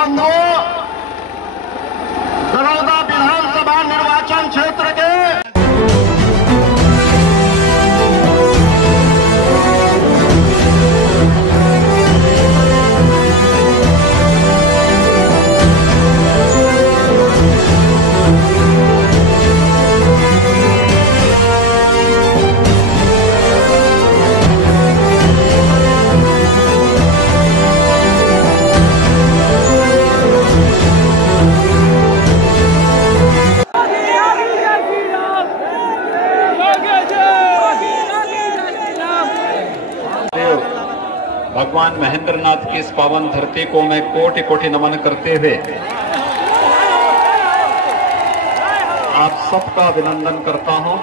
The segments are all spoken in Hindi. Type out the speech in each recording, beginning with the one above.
बंधुओं, बड़ौदा विधानसभा निर्वाचन क्षेत्र के भगवान महेंद्रनाथ की इस पावन धरती को मैं कोटि कोटि नमन करते हुए आप सबका अभिनंदन करता हूं।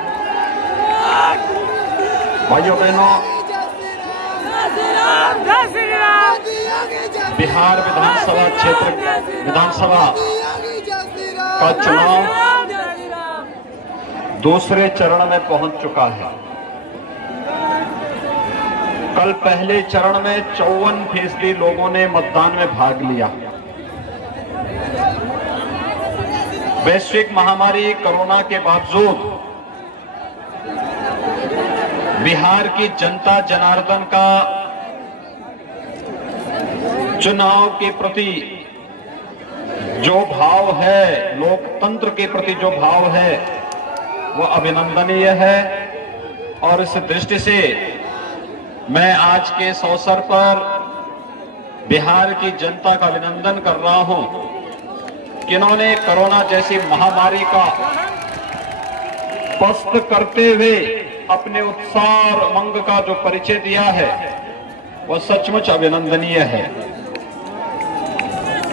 भाइयों बहनों, बिहार विधानसभा का चुनाव दूसरे चरण में पहुंच चुका है। कल पहले चरण में 54% लोगों ने मतदान में भाग लिया। वैश्विक महामारी कोरोना के बावजूद बिहार की जनता जनार्दन का चुनाव के प्रति जो भाव है, लोकतंत्र के प्रति जो भाव है, वो अभिनंदनीय है। और इस दृष्टि से मैं आज के इस अवसर पर बिहार की जनता का अभिनंदन कर रहा हूं कि इन्होंने कोरोना जैसी महामारी का पस्त करते हुए अपने उत्साह और उमंग का जो परिचय दिया है, वह सचमुच अभिनंदनीय है।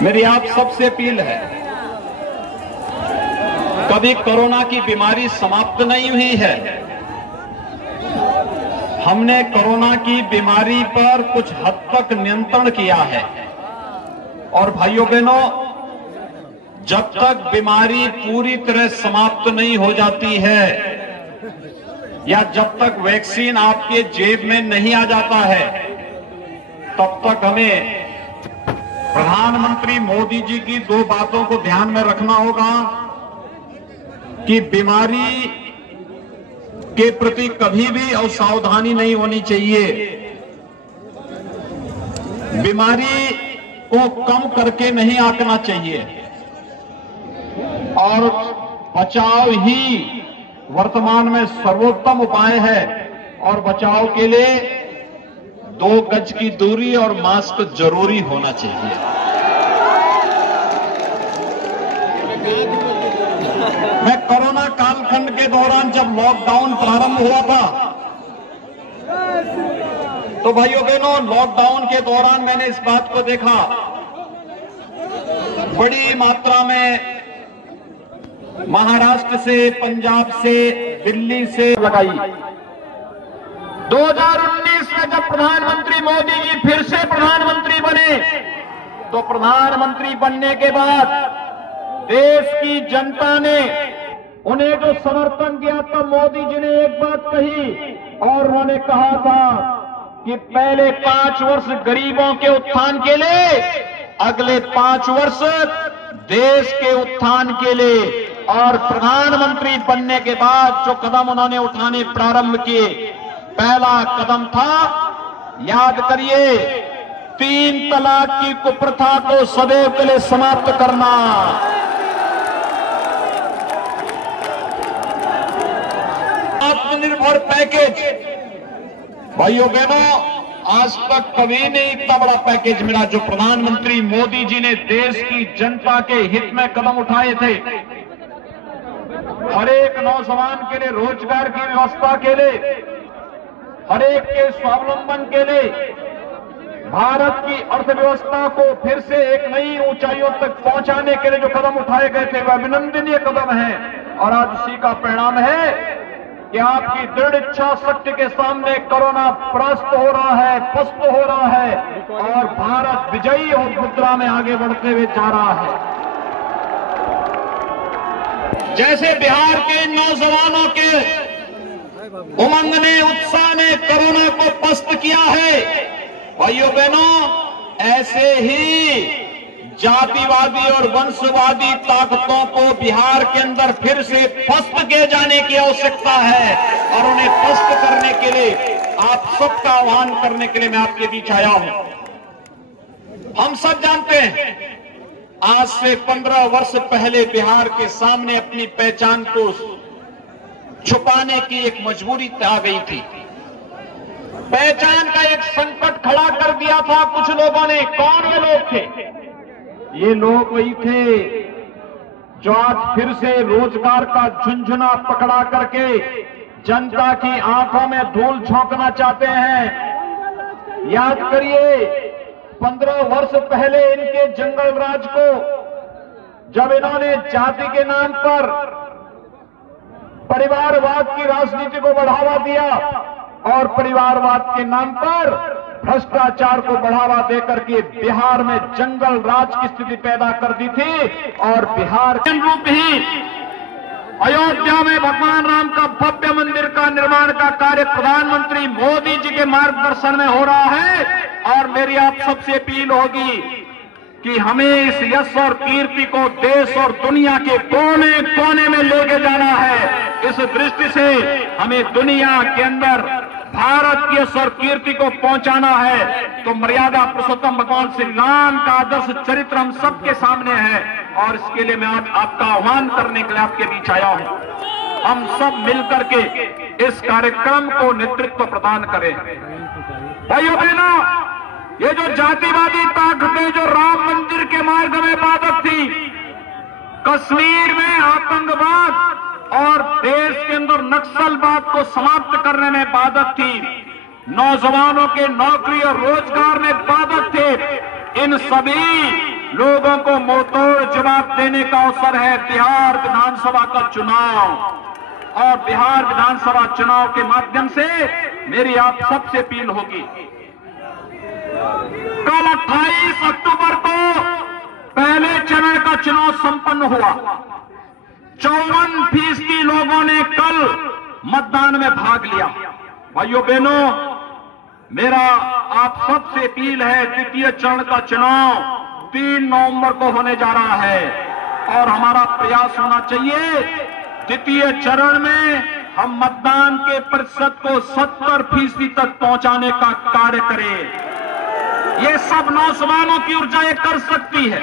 मेरी आप सबसे अपील है, कभी कोरोना की बीमारी समाप्त नहीं हुई है। हमने कोरोना की बीमारी पर कुछ हद तक नियंत्रण किया है। और भाइयों बहनों, जब तक बीमारी पूरी तरह समाप्त नहीं हो जाती है या जब तक वैक्सीन आपके जेब में नहीं आ जाता है, तब तक हमें प्रधानमंत्री मोदी जी की दो बातों को ध्यान में रखना होगा कि बीमारी के प्रति कभी भी असावधानी नहीं होनी चाहिए। बीमारी को कम करके नहीं आंकना चाहिए और बचाव ही वर्तमान में सर्वोत्तम उपाय है। और बचाव के लिए 2 गज की दूरी और मास्क जरूरी होना चाहिए। मैं कोरोना कालखंड के दौरान जब लॉकडाउन प्रारंभ हुआ था, तो भाइयों बहनों, लॉकडाउन के दौरान मैंने इस बात को देखा, बड़ी मात्रा में महाराष्ट्र से, पंजाब से, दिल्ली से लगाई। 2019 में जब प्रधानमंत्री मोदी जी फिर से प्रधानमंत्री बने, तो प्रधानमंत्री बनने के बाद देश की जनता ने उन्हें जो समर्थन किया, तो मोदी जी ने एक बात कही और उन्होंने कहा था कि पहले 5 वर्ष गरीबों के उत्थान के लिए, अगले 5 वर्ष देश के उत्थान के लिए। और प्रधानमंत्री बनने के बाद जो कदम उन्होंने उठाने प्रारंभ किए, पहला कदम था, याद करिए, 3 तलाक की कुप्रथा को सदैव के लिए समाप्त करना। आत्मनिर्भर पैकेज, भाइयों बहनों, आज तक कभी नहीं इतना बड़ा पैकेज मिला जो प्रधानमंत्री मोदी जी ने देश की जनता के हित में कदम उठाए थे। हर एक नौजवान के लिए रोजगार की व्यवस्था के लिए, हर एक के स्वावलंबन के लिए, भारत की अर्थव्यवस्था को फिर से एक नई ऊंचाइयों तक पहुंचाने के लिए जो कदम उठाए गए थे, वह अभिनंदनीय कदम है। और आज उसी का परिणाम है कि आपकी दृढ़ इच्छा शक्ति के सामने कोरोना परास्त हो रहा है, पस्त हो रहा है और भारत विजयी और मुद्रा में आगे बढ़ते हुए जा रहा है। जैसे बिहार के नौजवानों के उमंग ने, उत्साह ने कोरोना को पस्त किया है, भाइयों बहनों, ऐसे ही जातिवादी और वंशवादी ताकतों को बिहार के अंदर फिर से पस्त किए जाने की आवश्यकता है और उन्हें पस्त करने के लिए आप सबका आह्वान करने के लिए मैं आपके बीच आया हूं। हम सब जानते हैं आज से 15 वर्ष पहले बिहार के सामने अपनी पहचान को छुपाने की एक मजबूरी आ गई थी। पहचान का एक संकट खड़ा कर दिया था कुछ लोगों ने। कौन ये लोग थे? ये लोग वही थे जो आज फिर से रोजगार का झुंझुना पकड़ा करके जनता की आंखों में धूल झोंकना चाहते हैं। याद करिए 15 वर्ष पहले इनके जंगल राज को जब इन्होंने जाति के नाम पर परिवारवाद की राजनीति को बढ़ावा दिया और परिवारवाद के नाम पर भ्रष्टाचार को बढ़ावा देकर के बिहार में जंगल राज की स्थिति पैदा कर दी थी और बिहार के रूप ही अयोध्या में भगवान राम का भव्य मंदिर का निर्माण का कार्य प्रधानमंत्री मोदी जी के मार्गदर्शन में हो रहा है। और मेरी आप सबसे अपील होगी कि हमें इस यश और कीर्ति को देश और दुनिया के कोने कोने में लेके जाना है। इस दृष्टि से हमें दुनिया के अंदर भारत की यश और कीर्ति को पहुंचाना है। तो मर्यादा पुरुषोत्तम भगवान श्री राम का आदर्श चरित्र हम सबके सामने है और इसके लिए मैं आपका आह्वान करने के लिए आपके बीच आया हूं। हम सब मिलकर के इस कार्यक्रम को नेतृत्व प्रदान करें। भाइयों बहनों, ये जो जातिवादी ताकतें जो राम मंदिर के मार्ग में बाधक थी, कश्मीर में आतंकवाद और देश के अंदर नक्सलवाद को समाप्त करने में बाधक थी, नौजवानों के नौकरी और रोजगार में बाधक थे, इन सभी लोगों को मुंहतोड़ जवाब देने का अवसर है बिहार विधानसभा का चुनाव। और बिहार विधानसभा चुनाव के माध्यम से मेरी आप सबसे अपील होगी। कल 28 अक्टूबर को पहले चरण का चुनाव संपन्न हुआ। 54% लोगों ने कल मतदान में भाग लिया। भाइयों बहनों, मेरा आप सबसे अपील है, द्वितीय चरण का चुनाव 3 नवंबर को होने जा रहा है और हमारा प्रयास होना चाहिए द्वितीय चरण में हम मतदान के प्रतिशत को 70% तक पहुंचाने का कार्य करें। ये सब नौजवानों की ऊर्जा ये कर सकती है,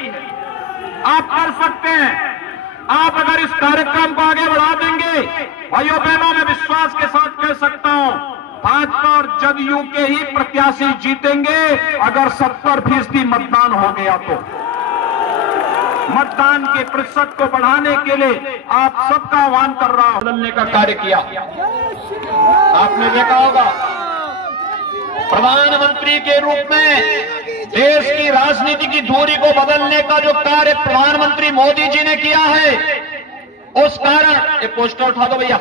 आप कर सकते हैं। आप अगर इस कार्यक्रम को आगे बढ़ा देंगे, भाइयों बहनों, मैं विश्वास के साथ कह सकता हूं भाजपा और जदयू के ही प्रत्याशी जीतेंगे अगर 70% मतदान हो गया तो। मतदान के प्रतिशत को बढ़ाने के लिए आप सबका आह्वान कर रहा हूं। बदलने का कार्य किया आपने देखा होगा, प्रधानमंत्री के रूप में देश की राजनीति की धुरी को बदलने का जो कार्य प्रधानमंत्री मोदी जी ने किया है, उस कारण ये पोस्टर उठा दो भैया।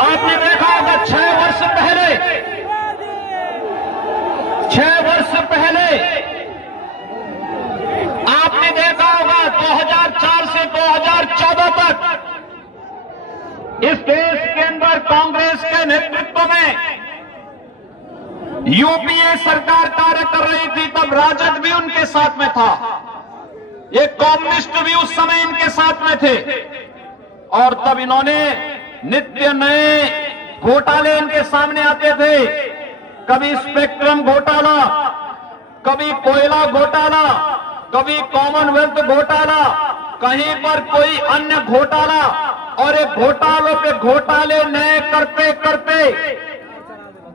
आपने देखा होगा 6 वर्ष पहले आपने देखा होगा 2004 से 2014 तक इस देश के अंदर कांग्रेस के नेतृत्व में यूपीए सरकार कार्य कर रही थी, तब राजद भी उनके साथ में था, ये कम्युनिस्ट भी उस समय इनके साथ में थे और तब इन्होंने नित्य नए घोटाले इनके सामने आते थे। कभी स्पेक्ट्रम घोटाला, कभी कोयला घोटाला, कभी कॉमनवेल्थ घोटाला, कहीं पर कोई अन्य घोटाला, और ये घोटालों पे घोटाले नए करते करते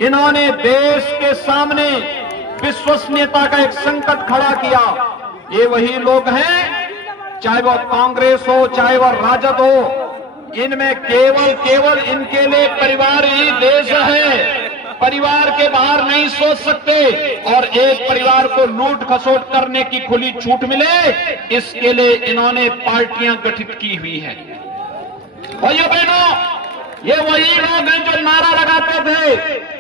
इन्होंने देश के सामने विश्वसनीयता का एक संकट खड़ा किया। ये वही लोग हैं, चाहे वह कांग्रेस हो चाहे वह राजद हो, इनमें केवल इनके लिए परिवार ही देश है, परिवार के बाहर नहीं सोच सकते और एक परिवार को लूट खसोट करने की खुली छूट मिले, इसके लिए इन्होंने पार्टियां गठित की हुई हैं। भाइयों बहनों, ये वही लोग हैं जो नारा लगाते थे